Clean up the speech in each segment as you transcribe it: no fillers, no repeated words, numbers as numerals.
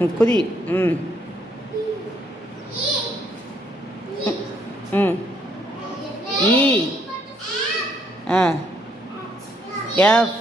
குதி. ம் ம் இ ஆ எஃப்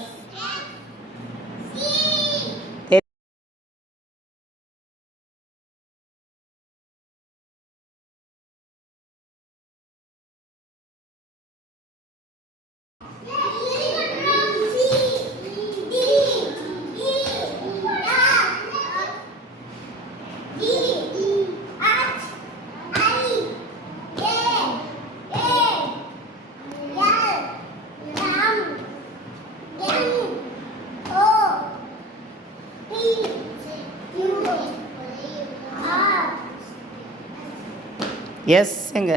எஸ் எங்க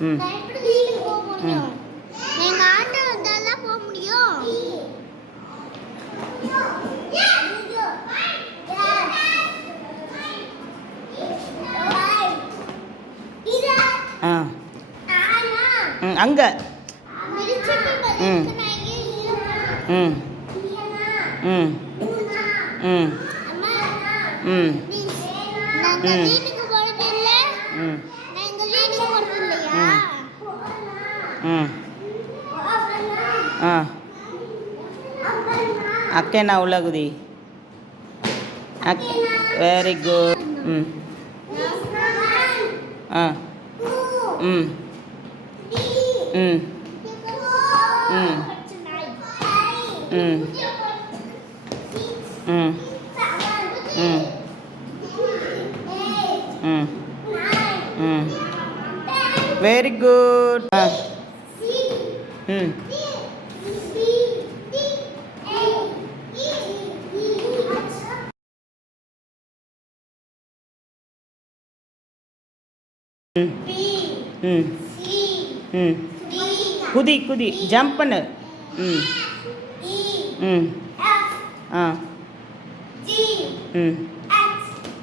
ம் ம் ஆ ம் அங்கே ம் ம் ம் ம் ம் ம் అక్కేనా ఉలగుది వెరీ గుడ్ వెరీ గుడ్ குதி குதி ஜம்ப் பண்ணு ம் ம் ஆ ம்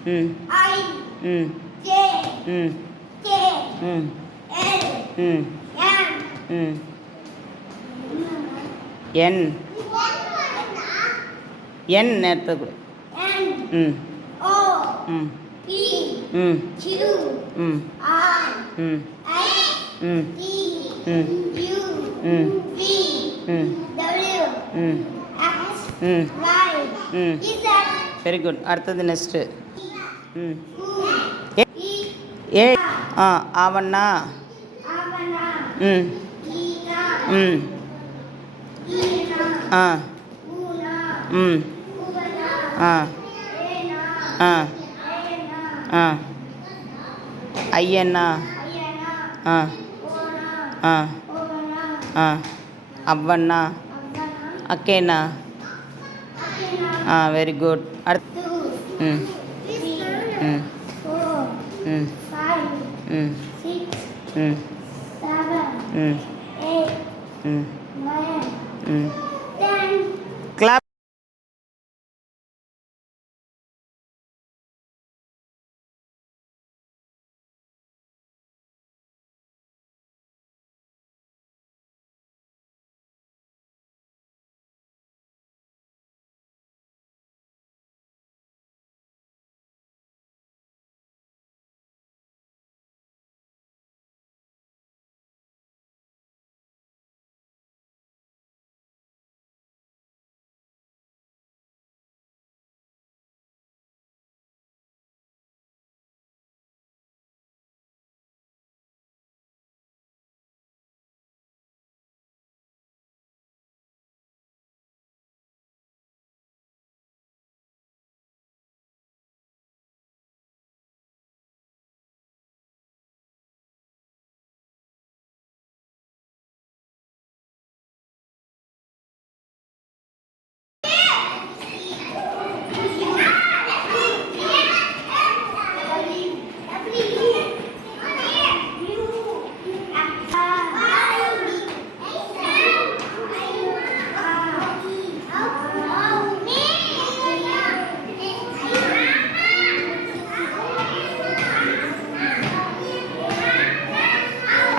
ம் ம் ம் ம் ம் ம் என் என் நேரத்தை கொடு ம் ம் ம் ம் ம் ம் ம் வெரி குட் அடுத்தது நெக்ஸ்ட்டு ம் ஏ ஆ ஆவண்ணா ம் ம் ஆ ம் ஆ ஆ ஆ ஐயண்ணா ஆ ஆ ஆ அவ்வண்ணா அக்கேண்ணா ஆ வெரி குட் அடுத்து ம் ம் ம் ம் ம் ம் ம் ம் கிளாப்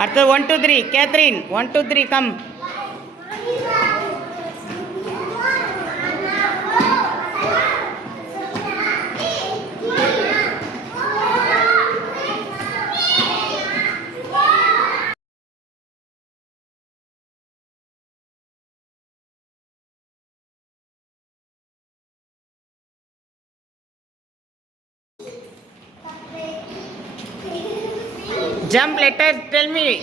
அடுத்து 1 2 3 கேத்ரின் 1 2 3 come Jump letter, tell me.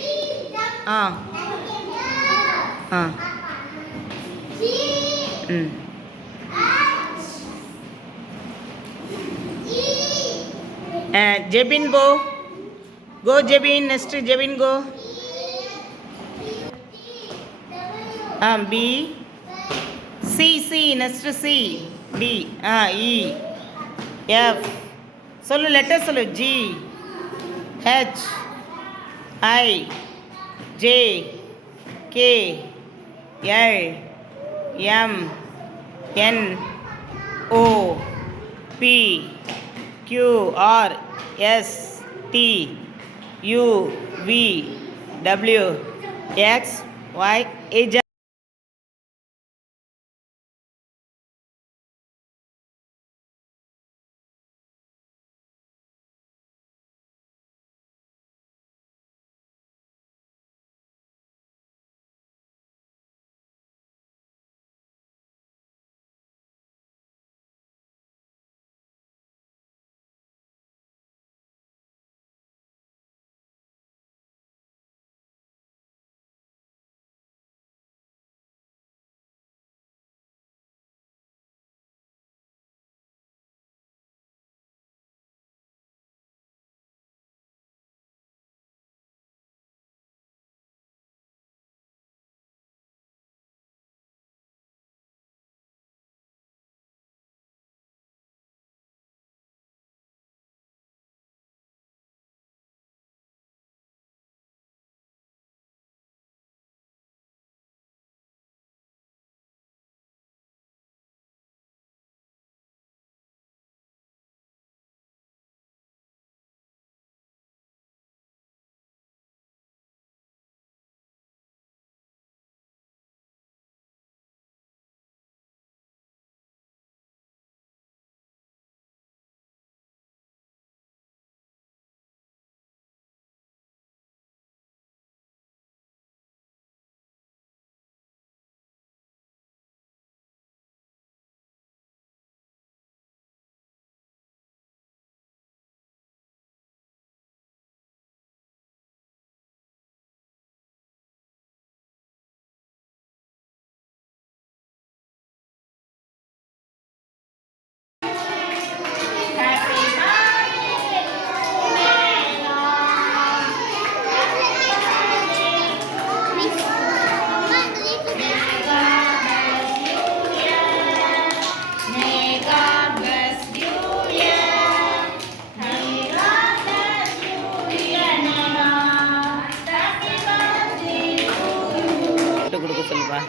Ah. Ah. Mm. Jebin go. Go Jebin, next Jebin go. B. C, next C. D. E. F. சொல்லு லெட்டர் சொல்லு. G. H. I. J. K. L. M. N. O. P. Q. R. S. T. U. V. W. X. Y. Z. கொடுக்க சொல்லுப்பா.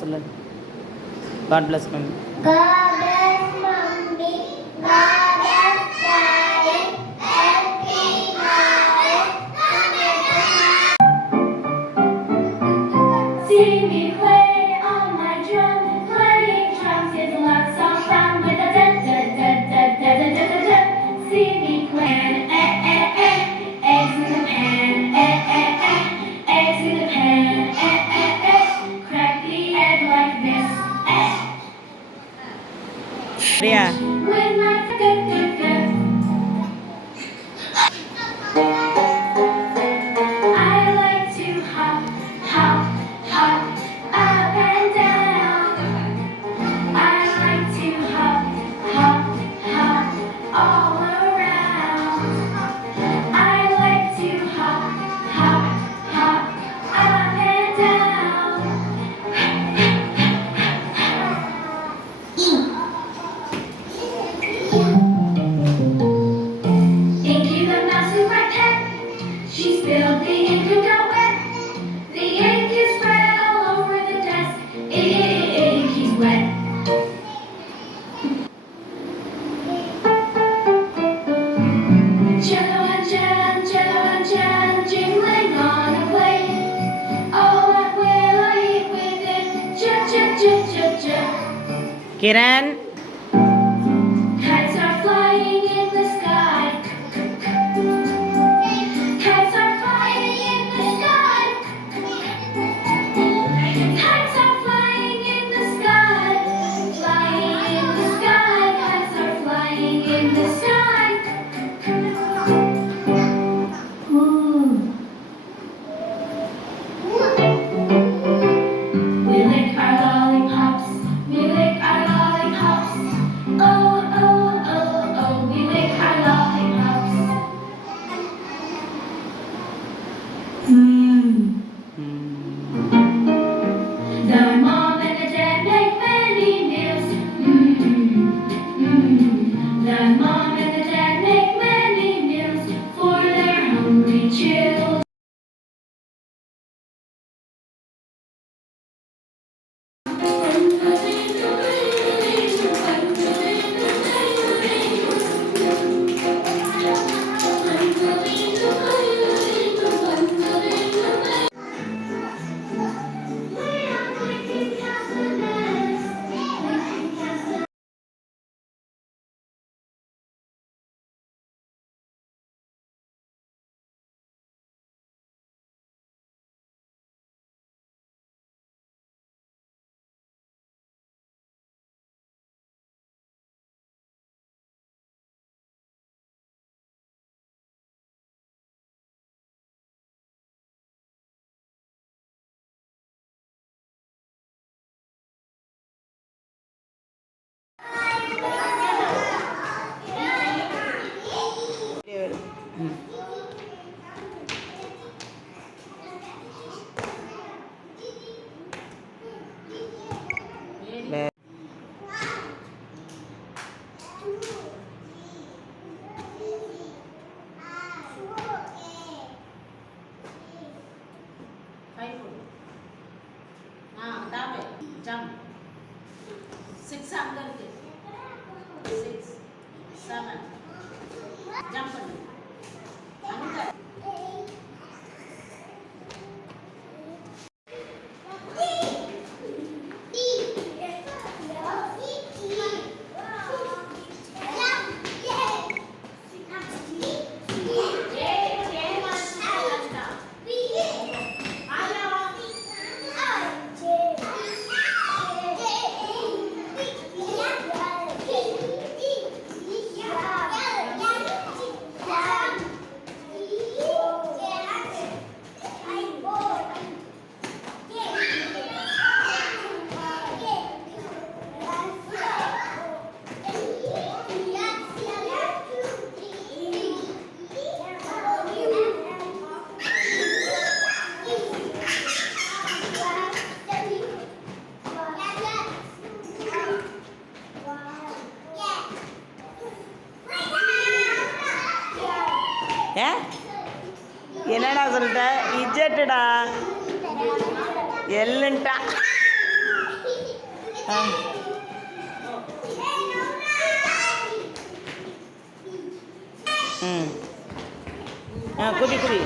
சொல்லு. God bless mummy. God bless mummy. God bless daddy. Happy marriage. See me play on my drum. Playing drums is lots of fun with a da da da da da da da da da. See me play. Eggs in the pan. Eggs in the pan. Crack the egg like this. Ria. With my I like to hop, hop, hop, up and down. I like to hop, hop, hop, all around. I like to hop, hop, hop, up and down. Inky the mouse is my pet. She spilled the ink and got wet. The ink is spread all over the desk. Inky's wet. Jello and jam, jingling on a plate. Oh, what will I eat with it? Ja. Kiran. Kites are flying in the sky. Kites are flying in the sky. Kites are flying in the sky. Flying in the sky. Kites are flying in the sky. Ooh. We lick our lollipops. We lick our lollipops. Oh, we lick our lollipops. The mom and the dad make many meals. The mom and the dad make many meals for their hungry children. Jump. 6 करके 6 7 jump பண்ணு அங்க என்னடா சொல்லிட்ட? இஜெட்டுடா, எல்லுன்ட்டா. ஆ ம் ஆ குடி குடி